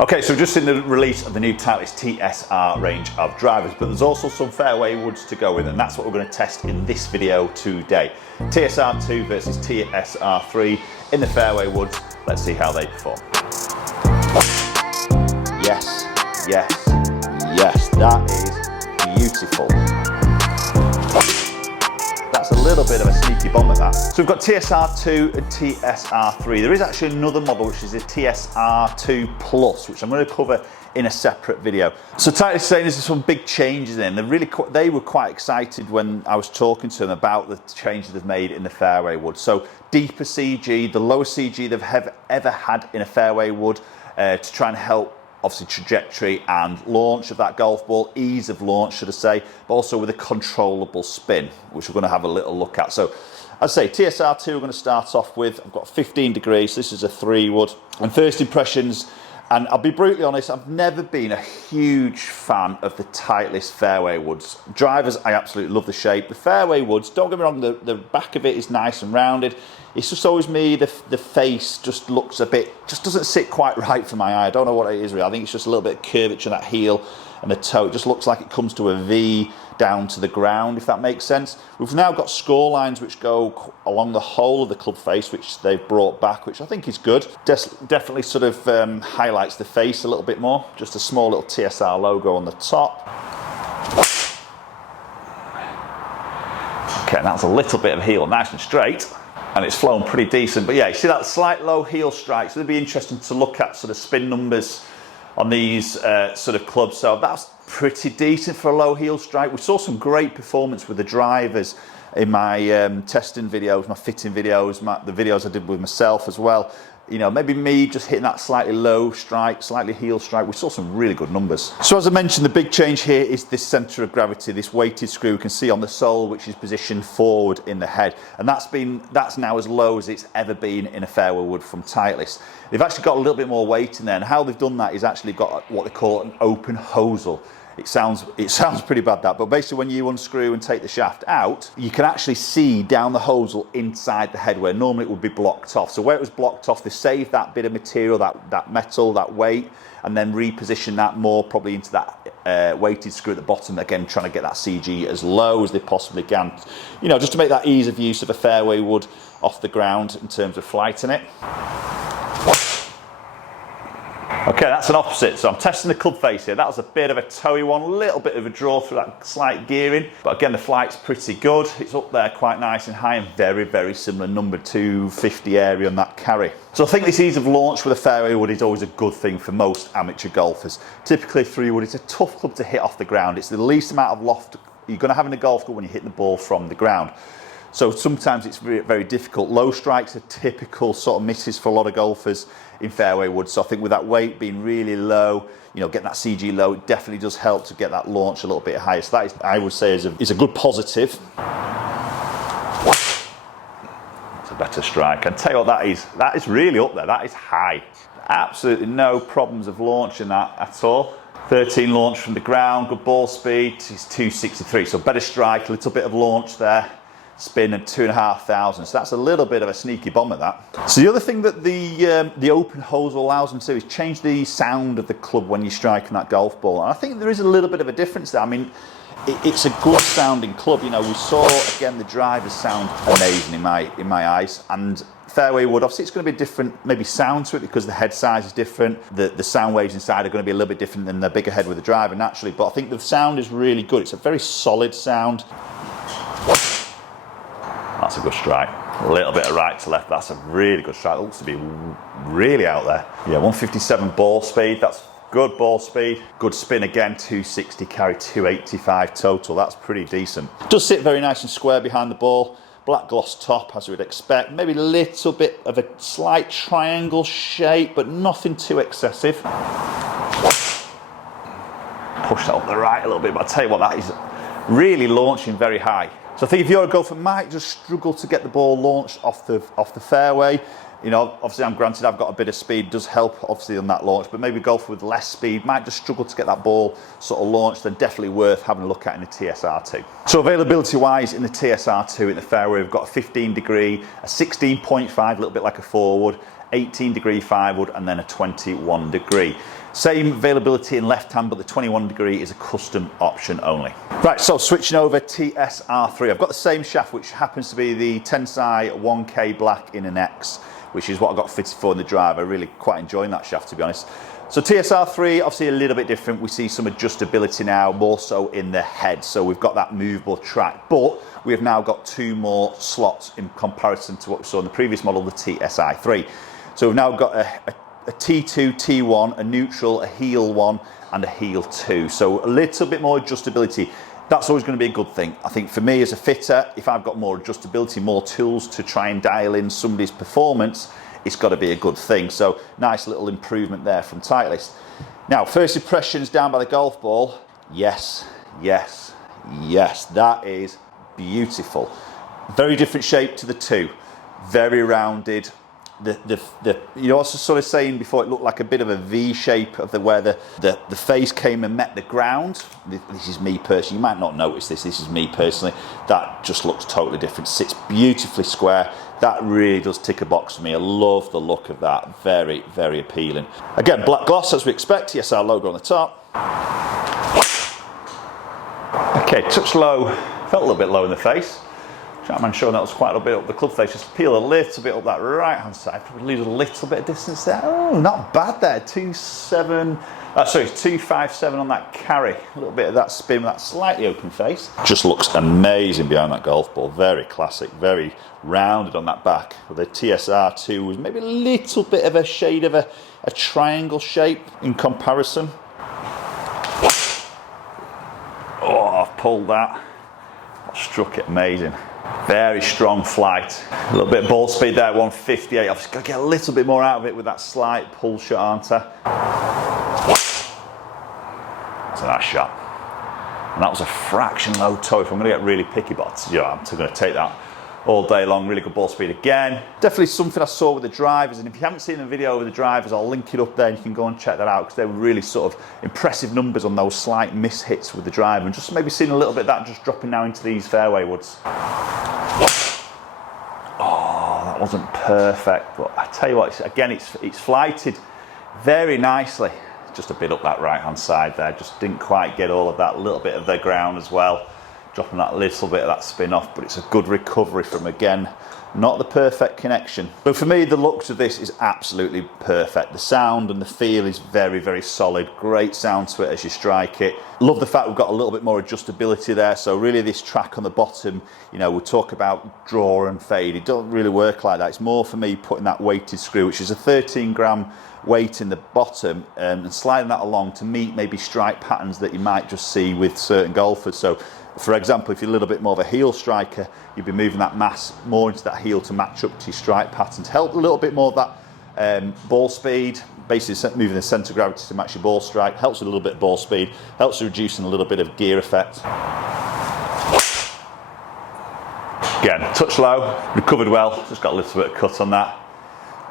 Okay, so we've just seen the release of the new Titleist TSR range of drivers, but there's also some fairway woods to go with, and that's what we're going to test in this video today. TSR2 versus TSR3 in the fairway woods. Let's see how they perform. Yes, yes, yes, that is beautiful. That's a little bit of a sneaky bomb at that. So we've got TSR2 and TSR3. There is actually another model which is a TSR2 Plus, which I'm going to cover in a separate video. So Titleist is saying there's some big changes in. They were quite excited when I was talking to them about the changes they've made in the fairway wood. So deeper CG, the lowest CG they've ever had in a fairway wood to try and help obviously trajectory and launch of that golf ball, ease of launch should I say, but also with a controllable spin, which we're going to have a little look at. So as I say, TSR2 we're going to start off with. I've got 15 degrees, this is a 3 wood. And first impressions, and I'll be brutally honest, I've never been a huge fan of the Titleist fairway woods. Drivers, I absolutely love the shape. The fairway woods, don't get me wrong, the back of it is nice and rounded. It's just always me, the face just looks a bit, just doesn't sit quite right for my eye. I don't know what it is really. I think it's just a little bit of curvature in that heel and the toe. It just looks like it comes to a V down to the ground, if that makes sense. We've now got score lines which go along the whole of the club face, which they've brought back, which I think is good. Definitely sort of highlights the face a little bit more. Just a small little TSR logo on the top. Okay, that's a little bit of heel, nice and straight. And it's flown pretty decent. But yeah, you see that slight low heel strike. So it'd be interesting to look at sort of spin numbers on these sort of clubs. So that's pretty decent for a low heel strike. We saw some great performance with the drivers in my testing videos, my fitting videos, the videos I did with myself as well. You know, maybe me just hitting that slightly low strike, slightly heel strike. We saw some really good numbers. So as I mentioned, the big change here is this centre of gravity, this weighted screw we can see on the sole, which is positioned forward in the head. And that's now as low as it's ever been in a fairway wood from Titleist. They've actually got a little bit more weight in there, and how they've done that is actually got what they call an open hosel. It sounds pretty bad, that, but basically when you unscrew and take the shaft out, you can actually see down the hosel inside the head where normally it would be blocked off. So where it was blocked off, they saved that bit of material, that metal, that weight, and then reposition that more probably into that weighted screw at the bottom, again trying to get that CG as low as they possibly can, you know, just to make that ease of use of a fairway wood off the ground in terms of flighting it. Okay, that's an opposite. So I'm testing the club face here. That was a bit of a toey one, a little bit of a draw through that slight gearing. But again, the flight's pretty good. It's up there quite nice and high and very, very similar number 250 area on that carry. So I think this ease of launch with a fairway wood is always a good thing for most amateur golfers. Typically a 3 wood, it's a tough club to hit off the ground. It's the least amount of loft you're going to have in a golf club when you hit the ball from the ground. So sometimes it's very difficult. Low strikes are typical sort of misses for a lot of golfers in fairway wood. So I think with that weight being really low, you know, getting that CG low, it definitely does help to get that launch a little bit higher. So that is, I would say, is a good positive. That's a better strike. And tell you what, that is really up there. That is high. Absolutely no problems of launching that at all. 13 launch from the ground, good ball speed. It's 263, so better strike, a little bit of launch there. Spin at 2,500, so that's a little bit of a sneaky bomb at that. So the other thing that the open hosel allows them to do is change the sound of the club when you're striking that golf ball. And I think there is a little bit of a difference there. I mean, it's a good sounding club. You know, we saw again the drivers sound amazing in my eyes, and fairway wood, obviously it's going to be different, maybe sound to it because the head size is different. The sound waves inside are going to be a little bit different than the bigger head with the driver naturally, but I think the sound is really good. It's a very solid sound. That's a good strike. A little bit of right to left. That's a really good strike. It looks to be really out there. Yeah, 157 ball speed. That's good ball speed. Good spin again. 260 carry, 285 total. That's pretty decent. Does sit very nice and square behind the ball. Black gloss top, as we would expect. Maybe a little bit of a slight triangle shape, but nothing too excessive. Push that up the right a little bit, but I tell you what, that is really launching very high. So I think if you're a golfer, might just struggle to get the ball launched off the fairway. You know, obviously granted I've got a bit of speed, does help obviously on that launch, but maybe a golfer with less speed might just struggle to get that ball sort of launched. Then definitely worth having a look at in the TSR2. So availability wise in the TSR2 in the fairway, we've got a 15 degree, a 16.5, a little bit like a 4 wood, 18 degree 5 wood, and then a 21 degree. Same availability in left hand, but the 21 degree is a custom option only. Right, so switching over TSR3. I've got the same shaft, which happens to be the Tensai 1K Black in an X, which is what I got fitted for in the drive. I really quite enjoying that shaft, to be honest. So TSR3, obviously a little bit different. We see some adjustability now, more so in the head. So we've got that movable track, but we have now got 2 more slots in comparison to what we saw in the previous model, the TSI3. So we've now got a T2, T1, a neutral, a heel 1, and a heel 2. So a little bit more adjustability. That's always going to be a good thing. I think for me as a fitter, if I've got more adjustability, more tools to try and dial in somebody's performance, it's got to be a good thing. So nice little improvement there from Titleist. Now, first impressions down by the golf ball. Yes, yes, yes. That is beautiful. Very different shape to the 2. Very rounded. You're also sort of saying before it looked like a bit of a V shape of where the face came and met the ground. This is me personally. You might not notice this. This is me personally. That just looks totally different. Sits beautifully square. That really does tick a box for me. I love the look of that. Very, very appealing. Again, black gloss as we expect. TSR logo on the top. Okay, touch low. Felt a little bit low in the face. Chapman showing that was quite a bit up the club face. Just peel a little bit up that right hand side. Probably lose a little bit of distance there. Oh, not bad there. 257 on that carry. A little bit of that spin with that slightly open face. Just looks amazing behind that golf ball. Very classic, very rounded on that back. With the TSR2 was maybe a little bit of a shade of a triangle shape in comparison. Oh, I've pulled that. Struck it amazing. Very strong flight. A little bit of ball speed there, 158. I've just got to get a little bit more out of it with that slight pull shot, aren't I? That's a nice shot. And that was a fraction low toe. If I'm going to get really picky, but you know, I'm going to take that all day long. Really good ball speed again. Definitely something I saw with the drivers, and if you haven't seen the video with the drivers, I'll link it up there and you can go and check that out, because they were really sort of impressive numbers on those slight miss hits with the driver, and just maybe seeing a little bit of that just dropping now into these fairway woods. Oh, that wasn't perfect, but I tell you what, it's flighted very nicely. Just a bit up that right hand side there, just didn't quite get all of that, little bit of the ground as well. Dropping that little bit of that spin off, but it's a good recovery from, again, not the perfect connection. But for me, the looks of this is absolutely perfect. The sound and the feel is very, very solid. Great sound to it as you strike it. Love the fact we've got a little bit more adjustability there. So really this track on the bottom, you know, we'll talk about draw and fade. It doesn't really work like that. It's more for me putting that weighted screw, which is a 13-gram weight in the bottom, and sliding that along to meet maybe strike patterns that you might just see with certain golfers. So for example, if you're a little bit more of a heel striker, you'd be moving that mass more into that heel to match up to your strike patterns. Help a little bit more of that ball speed, basically moving the centre of gravity to match your ball strike. Helps with a little bit of ball speed, helps reducing a little bit of gear effect. Again, touch low, recovered well, just got a little bit of cut on that.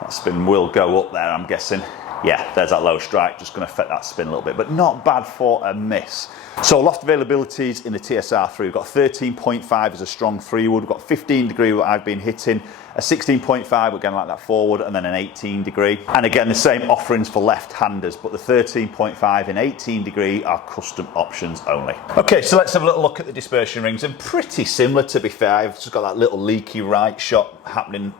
That spin will go up there, I'm guessing. Yeah, there's that low strike, just going to affect that spin a little bit, but not bad for a miss. So loft availabilities in the TSR3, we've got 13.5 as a strong 3-wood, we've got 15 degree what I've been hitting, a 16.5, again like that forward, and then an 18 degree. And again, the same offerings for left-handers, but the 13.5 and 18 degree are custom options only. Okay, so let's have a little look at the dispersion rings, and pretty similar to be fair. I've just got that little leaky right shot happening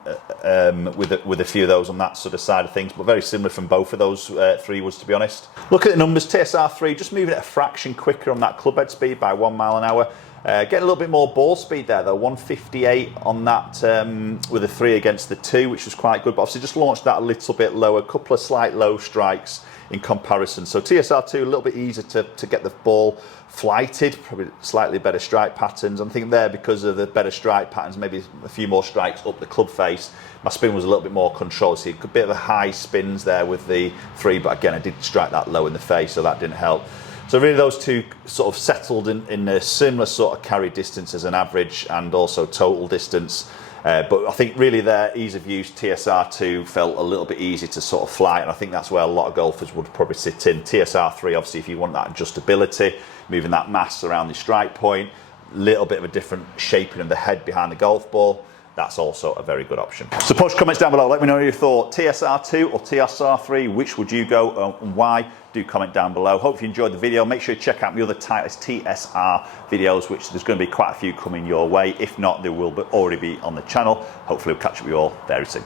with a few of those on that sort of side of things, but very similar from both of those 3-woods, to be honest. Look at the numbers, TSR3, just moving at a fraction quicker on that club head speed by 1 mile an hour. Getting a little bit more ball speed there though, 158 on that with a 3 against the 2, which was quite good, but obviously just launched that a little bit lower, a couple of slight low strikes in comparison. So TSR2 a little bit easier to get the ball flighted, probably slightly better strike patterns. I'm thinking there, because of the better strike patterns, maybe a few more strikes up the club face, my spin was a little bit more controlled. So a bit of a high spins there with the 3, but again I did strike that low in the face, so that didn't help. So really those two sort of settled in a similar sort of carry distance as an average and also total distance. But I think really their ease of use, TSR2 felt a little bit easy to sort of fly, and I think that's where a lot of golfers would probably sit in. TSR3, obviously, if you want that adjustability, moving that mass around the strike point, little bit of a different shaping of the head behind the golf ball. that's also a very good option. So post comments down below, let me know your thought. TSR2 or TSR3, which would you go and why? Do comment down below. Hope you enjoyed the video. Make sure you check out my other Titleist TSR videos, which there's going to be quite a few coming your way. If not, they will already be on the channel. Hopefully we'll catch up with you all very soon.